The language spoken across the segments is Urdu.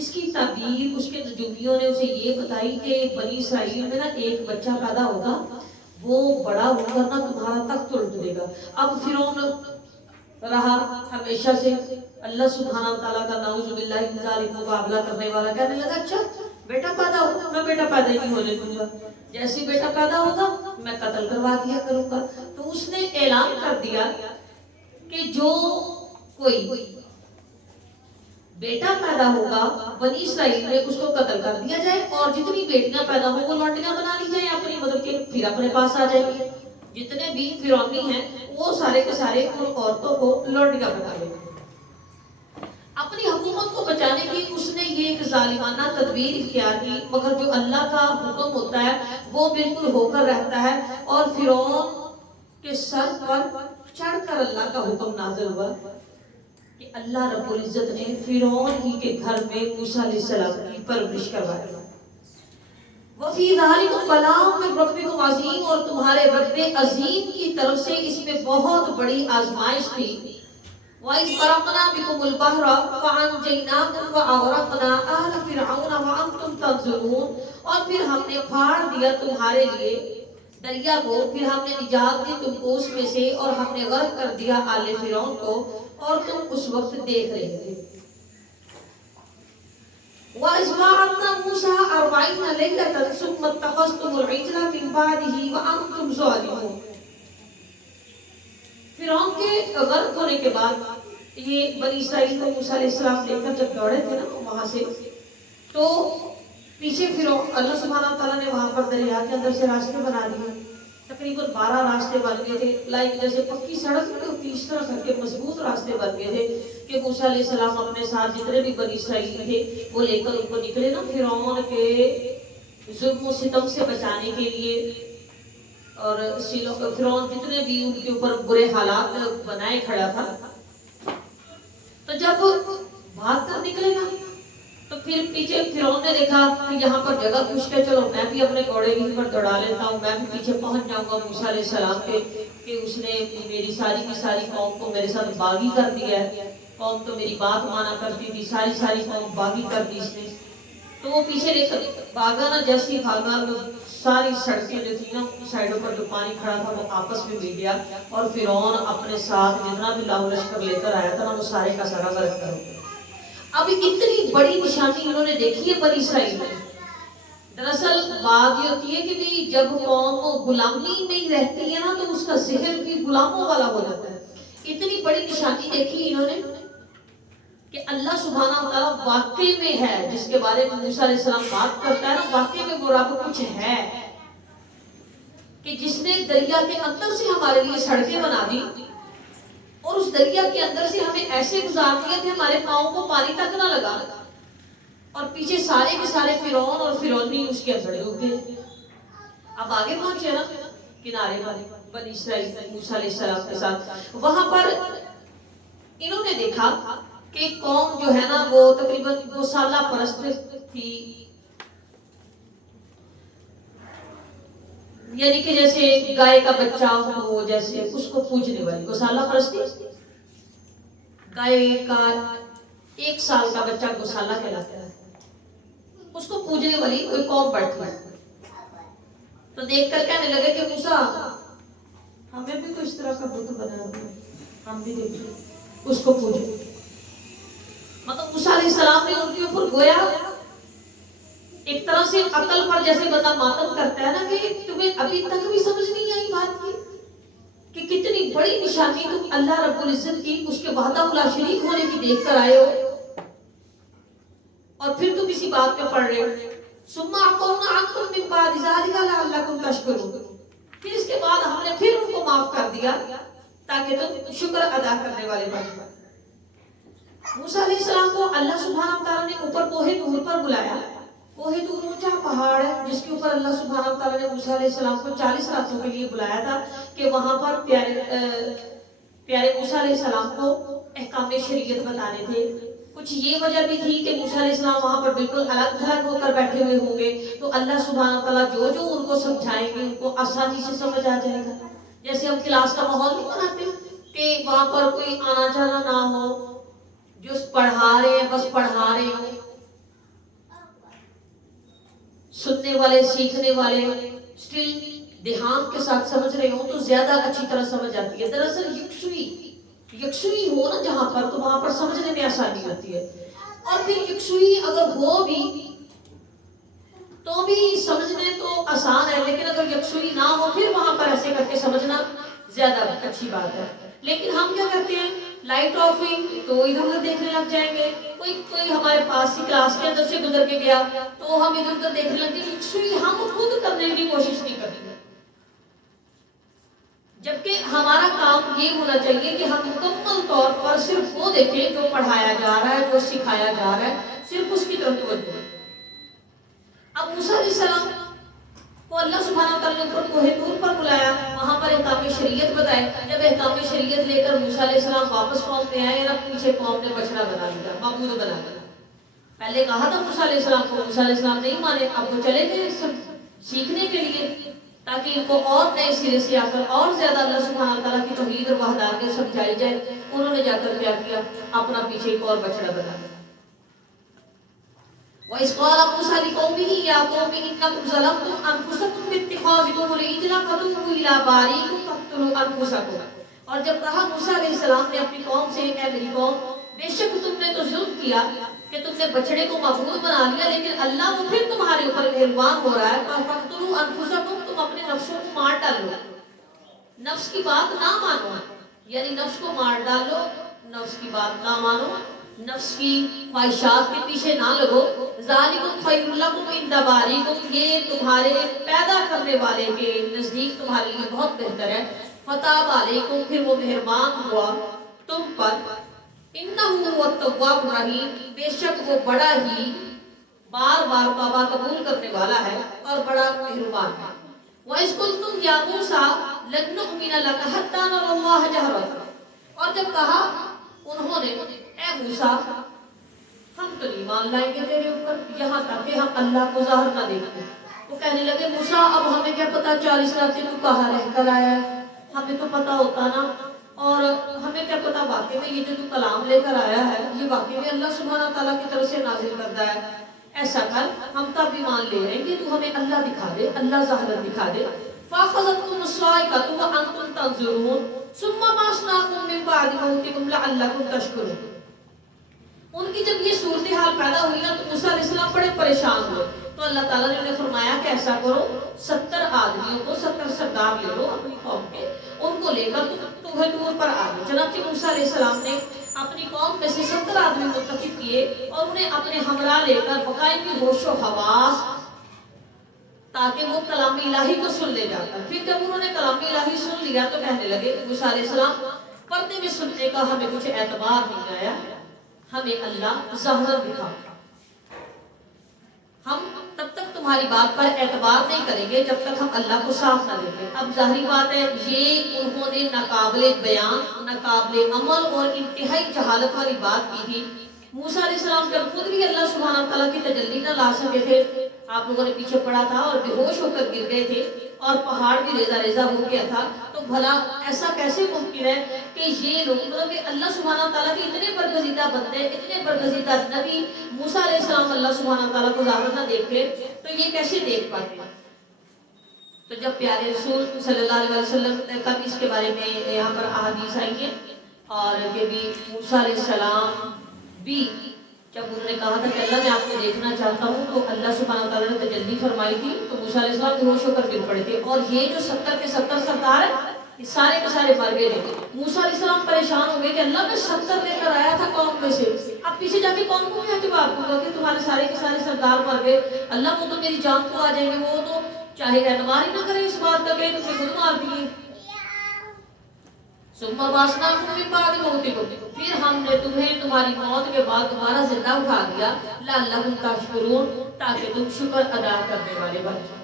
جس کی تعبیر اس کے نجومیوں نے اسے یہ بتائی کہ بنی اسرائیل میں نا ایک بچہ پیدا ہوگا، وہ بڑا ہو کر نا تمہارا تخت الٹ دے گا۔ اب فرعون رہا ہمیشہ سے اللہ سبحانہ تعالیٰ کا نعوذ باللہ من ذالک مقابلہ کرنے والا، کہنے لگا اچھا بیٹا پیدا ہو، میں بیٹا پیدا ہی نہیں ہونے دوں گا، جیسے بیٹا پیدا ہوگا میں قتل کروا دیا کروں گا۔ تو اس نے اعلان کر دیا کہ جو کوئی بیٹا پیدا ہوگا بنی اسرائیل میں اس کو قتل کر دیا جائے، اور جتنی بیٹیاں پیدا ہوں وہ لونڈیاں بنا لی جائیں اپنی، مطلب کہ پھر اپنے پاس آ جائیں گی۔ جتنے بھی فرعونی ہیں وہ سارے کے سارے ان عورتوں کو لونڈیاں بنا لیں گے۔ اپنی حکومت کو بچانے کی اس نے یہ ایک ظالمانہ تدبیر اختیار کی، مگر جو اللہ کا حکم ہوتا ہے وہ بالکل ہو کر رہتا ہے، اور فرعون کے سر پر چڑھ کر اللہ کا حکم نازل ہوا کہ اللہ رب العزت نے فرعون ہی کے گھر میں موسیٰ علیہ السلام کی پرورش کروائی۔ وَفِي ذَلِكُمْ بَلَاءٌ مِّن رَبِّكُمْ عَظِيمٌ، اور تمہارے رب عظیم کی طرف سے اس میں بہت بڑی آزمائش تھی۔ وَإِذْ فَرَقْنَا بِكُمُ الْبَحْرَ فَأَنْجَيْنَاكُمْ وَأَغْرَقْنَا آلَ فِرْعَوْنَ وَأَنْتُمْ تَنظُرُونَ، اور پھر ہم نے پھاڑ دیا تمہارے لیے دریا کو، پھر ہم نے نجات دی تم کو اس میں سے، اور ہم نے غرق کر دیا آل فرعون کو، اور تم اس وقت دیکھ رہے تھے۔ وَإِذْ وَعَدْنَا مُوسَىٰ 40 لَيْلَةً ثُمَّ اتَّخَذْتُمُ الْعِجْلَ مِن بَعْدِهِ وَأَنْتُمْ ظَالِمُونَ۔ فرعون کے غرق ہونے کے بعد یہ بنی اسرائیل کو موسیٰ علیہ السلام لے کر جب دوڑے تھے نا وہاں سے، تو پیچھے فرعون اللہ سبحانہ تعالیٰ نے وہاں پر دریا کے اندر سے راستے بنا دیے، تقریباً 12 راستے بن گئے تھے، لائک جیسے پکی سڑک میں ہوتی اس طرح کر کے مضبوط راستے بن گئے تھے کہ موسیٰ علیہ السلام اپنے ساتھ جتنے بھی بنی اسرائیل تھے وہ لے کر ان کو نکلے نا فرعون کے ظلم و ستم سے بچانے کے لیے، اور فرعون جتنے بھی ان کے اوپر برے حالات بنائے کھڑا تھا۔ تو جب بھاگ کر نکلے نا تو پھر پیچھے فرعون نے دیکھا کہ یہاں پر جگہ خشک ہے، چلو میں بھی اپنے گھوڑے یہیں پر دوڑا لیتا ہوں، میں بھی پیچھے پہنچ جاؤں گا موسیٰ علیہ السلام کے، کہ اس نے میری ساری کی ساری قوم کو میرے ساتھ باغی کر دیا ہے، قوم تو میری بات مانا کرتی تھی، ساری قوم باغی کر دی اس نے۔ تو وہ پیچھے لے کر بھاگا نا، جیسے ہی بھاگا وہ ساری سڑکیں جو تھی نا سائڈوں پر جو پانی کھڑا تھا وہ آپس میں مل گیا، اور فرعون اپنے ساتھ جتنا بھی لاؤ لشکر لے کر آیا تھا نا وہ سارے کا سارا غرق کر گیا۔ اب اتنی بڑی نشانی انہوں نے دیکھی ہے بنی اسرائیل میں۔ دراصل بات یہ ہوتی ہے کہ بھی جب قوم غلامی میں ہی رہتی ہے نا تو اس کا ذہن بھی غلاموں والا ہو جاتا ہے۔ اتنی بڑی نشانی دیکھی انہوں نے کہ اللہ سبحانہ وتعالیٰ واقعی میں ہے، جس کے بارے میں موسیٰ علیہ السلام بات کرتا ہے نا، واقعی میں وہ رب کچھ ہے کہ جس نے دریا کے اندر سے ہمارے لیے سڑکیں بنا دی، اور اس دریا کے اندر سے ہمیں ایسے گزار دیا کہ ہمارے پاؤں کو پانی تک نہ لگا، اور پیچھے سارے کے سارے فرعون اور فرعونی اس کے اندر ڈوب گئے۔ اب آگے پہنچے نا کنارے پر بنی اسرائیل موسیٰ علیہ السلام کے ساتھ، وہاں پر انہوں نے دیکھا کہ قوم جو ہے نا وہ تقریباً گوسالہ پرست تھی، یعنی کہ جیسے گائے کا بچہ ہو جیسے اس کو پوجنے والی گوسالہ پرستی، گائے کا 1 سال کا بچہ گوسالہ کہلاتا ہے، اس کو پوجنے والی کوئی قوم بیٹھی ہے۔ تو دیکھ کر کہنے لگے کہ موسیٰ ہمیں بھی کوئی اس طرح کا بت بنا دو، ہم بھی دیکھیں اس کو پوجیں۔ مطلب موسیٰ علیہ السلام نے ان کے اوپر گویا ایک طرح سے عقل پر جیسے بتا ماتم کرتا ہے نا کہ تمہیں ابھی تک بھی سمجھ نہیں آئی بات کی کہ کتنی بڑی نشانی تم اللہ رب العزت کی اس کے وحدہ لا شریک ہونے کی دیکھ کر آئے ہو، اور پھر تم اسی بات پہ پڑھ رہے ہو۔ ثم عفونا عنکم من بعد ذلک لعلکم تشکرون، پھر اس کے بعد ہم نے پھر ان کو معاف کر دیا تاکہ تم شکر ادا کرنے والے بنو۔ موسیٰ علیہ السلام کو اللہ سبحانہ تعالیٰ نے اوپر کوہ طور پر بلایا۔ کوہ طور اونچا پہاڑ ہے جس کے اوپر اللہ سبحانہ تعالیٰ نے موسیٰ علیہ السلام کو 40 راتوں کے لیے بلایا تھا کہ وہاں پر پیارے موسیٰ علیہ السلام کو احکام شریعت بتانے تھے۔ کچھ یہ وجہ بھی تھی کہ موسیٰ علیہ السلام وہاں پر بالکل الگ تھلگ ہو کر بیٹھے ہوئے ہوں گے، تو اللہ سبحانہ تعالیٰ جو جو ان کو سمجھائیں گے ان کو آسانی سے سمجھ آ جائے گا۔ جیسے ہم کلاس کا ماحول نہیں بناتے کہ وہاں پر کوئی آنا جانا نہ ہو، جو پڑھا رہے ہیں بس پڑھا رہے ہوں، سننے والے سیکھنے والے اسٹل دھیان کے ساتھ سمجھ رہے ہوں تو زیادہ اچھی طرح سمجھ آتی ہے. دراصل یکسوئی ہو نا جہاں پر تو وہاں پر سمجھنے میں آسانی ہوتی ہے. اور پھر یکسوئی اگر ہو بھی تو بھی سمجھنے تو آسان ہے، لیکن اگر یکسوئی نہ ہو پھر وہاں پر ایسے کر کے سمجھنا زیادہ اچھی بات ہے. لیکن ہم کیا کرتے ہیں، لائٹ آف ہوئی تو ادھر ادھر دیکھنے لگ جائیں گے. کوئی ہمارے پاس ہی کلاس کے اندر سے گزر کے گیا تو ہم ادھر ادھر دیکھنے لگتے ہیں. یکسوئی ہم خود کرنے کی کوشش نہیں کرتے، جبکہ ہمارا کام یہ ہونا چاہیے کہ ہم مکمل طور پر صرف وہ دیکھیں جو پڑھایا جا رہا ہے، جو سکھایا جا رہا ہے، صرف اس کی طرف توجہ. اب موسیٰ علیہ السلام کو اللہ سبحانہ وتعالیٰ نے اوپر کوہ طور پر بلایا، وہاں پر احکام شریعت بتائے. جب احکام شریعت لے کر موسیٰ علیہ السلام واپس قوم میں آئے نا، پیچھے قوم نے بچڑا بنا لیا، معبود بنا لیا. پہلے کہا تھا موسیٰ علیہ السلام کو، موسیٰ علیہ السلام نہیں مانے. اب وہ چلے تھے سب سیکھنے کے لیے تاکہ ان کو اور نئے سرے سے آ کر اور زیادہ اللہ سبحانہ وتعالیٰ کی توحید اور وحدانیت سمجھائی جائے. انہوں نے جا کر کیا کیا، اپنا پیچھے ایک اور بچڑا بنا لیا. وَإِذْ قَالَ مُوسَىٰ لِقَوْمِهِ يَا قَوْمِ إِنَّكُمْ ظَلَمْتُمْ أَنفُسَكُمْ بِاتِّخَاذِكُمُ الْعِجْلَ فَتُوبُوا إِلَىٰ بَارِئِكُمْ فَاقْتُلُوا أَنفُسَكُمْ. اور جب کہا موسیٰ علیہ السلام نے اپنی قوم سے، اے میری قوم، بے شک تم نے تو ظلم کیا کہ تم نے بچڑے کو معبود بنا لیا، لیکن اللہ وہ پھر تمہارے اوپر مہربان ہو رہا ہے. فَاقْتُلُوا أَنفُسَكُمْ، تم اپنے نفسوں کو مار ڈالو، نفس کی بات نہ مانو، یعنی نفس کو مار ڈالو، نفس کی بات نہ مانو، نفس کی خواہشات کے پیچھے نہ لگو. ذالکم خیر لکم عند باریکم، یہ تمہارے پیدا کرنے والے کے نزدیک تمہارے لیے بہت بہتر ہے. فتاب علیکم، پھر وہ مہربان ہوا تم پر. انہ هو التواب الرحیم، بے شک وہ بڑا ہی بار بار توبہ قبول کرنے والا ہے اور بڑا مہربان ہے. وَإِذْ قُلْتُمْ يَا مُوسَىٰ لَن نُّؤْمِنَ لَكَ حَتَّىٰ نَرَى اللَّهَ جَهْرَةً، اور جب کہا انہوں نے، اے موسیٰ ہم تو ایمان لائیں گے تیرے اوپر یہاں تک کہ ہم اللہ کو ظاہر نہ دیکھیں. وہ کہنے لگے موسیٰ اب ہمیں کیا پتا 40 راتیں تو کہاں رہ کر آیا ہے، ہمیں تو پتا ہوتا نا، اور ہمیں کیا پتا واقعی میں یہ جو تو کلام لے کر آیا ہے یہ واقعی میں اللہ سبحانہ تعالیٰ کی طرف سے نازل کردہ ہے. ایسا کر ہم تب ایمان لے رہے ہیں کہ تو ہمیں اللہ دکھا دے، اللہ ظاہر دکھا دے. فَأَخَذَتْكُمُ الصَّاعِقَةُ وَأَنْتُمْ تَنظُرُونَ ثُمَّ بَعَثْنَاكُم مِّن بَعْدِ مَوْتِكُمْ لَعَلَّكُمْ تَشْكُرُونَ. ان کی جب یہ صورتحال پیدا ہوئی نا تو موسیٰ علیہ السلام بڑے پریشان ہوئے. تو اللہ تعالیٰ نے انہیں فرمایا کہ ایسا کرو، 70 آدمیوں کو، 70 سردار لے لو اپنی قوم کے، ان کو لے کر کوہ طور پر آ گئے. چنانچہ موسیٰ علیہ السلام نے اپنی قوم میں سے 70 آدمی منتخب کیے اور انہیں اپنے ہمراہ لے کر باقاعدگی ہوش و حواس تاکہ وہ کلام الہی کو سن لے جاتا. پھر جب انہوں نے کلام الہی سن لیا تو کہنے لگے موسیٰ علیہ السلام پردے میں سننے کا ہمیں کچھ اعتبار نہیں آیا، ہمیں اللہ ظاہر دکھا. ہم تب تک تمہاری بات پر اعتبار نہیں کریں گے جب تک ہم اللہ کو صاف نہ دیکھیں. اب ظاہری بات ہے یہ انہوں نے ناقابل بیان، ناقابل عمل اور انتہائی جہالت والی بات کی تھی. موسیٰ علیہ السلام جب خود بھی اللہ سبحانہ تعالیٰ کی تجلی نہ لا سکے تھے، آپ لوگوں نے پیچھے پڑا تھا اور بے ہوش ہو کر گر گئے تھے اور پہاڑ بھی ریزہ ریزہ ہو گیا تھا، تو بھلا ایسا کیسے ممکن ہے کہ یہ لوگ مطلب کہ اللہ سبحانہ تعالیٰ کے اتنے برگزیدہ بندے، اتنے برگزیدہ نبی موسیٰ علیہ السلام اللہ سبحانہ تعالیٰ کو ظاہر نہ دیکھے تو یہ کیسے دیکھ پاتے ہیں؟ تو جب پیارے رسول صلی اللہ علیہ وسلم کا بھی اس کے بارے میں یہاں پر احادیث آئی ہیں اور کہ بھی موسیٰ علیہ السلام بھی جب انہوں نے کہا تھا کہ اللہ میں آپ کو دیکھنا چاہتا ہوں تو اللہ سبحانہ تعالیٰ نے تجلی فرمائی تھی تو موسیٰ علیہ السلام بے ہوش ہو کر گر پڑے تھے. اور یہ جو 70 کے 70 سردار ہیں یہ سارے کے سارے مر گئے تھے. موسیٰ علیہ السلام پریشان ہو گئے کہ اللہ میں 70 لے کر آیا تھا قوم میں سے، اب پیچھے جا کے قوم کو کیا جواب دوں گا کہ تمہارے سارے کے سارے سردار مر گئے، اللہ وہ تو میری جان کو آ جائیں گے، وہ تو چاہے اعتبار ہی نہ کرے اس بات کا کہ تمہیں خود مار دیے. ثم بعثناکم من بعد موتکم، پھر ہم نے تمہیں تمہاری موت کے بعد دوبارہ زندہ اٹھا دیا، لعلکم تشکرون، تاکہ تم شکر ادا کرنے والے بن جاؤ.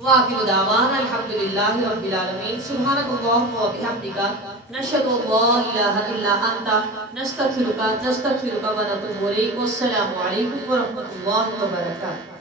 وآخر دعوانا الحمدللہ رب العالمین. سبحانک اللہم و بحمدک، نشہد ان لا الہ الا انت، نستغفرک و نتوب الیک. والسلام علیکم ورحمۃ اللہ وبرکاتہ.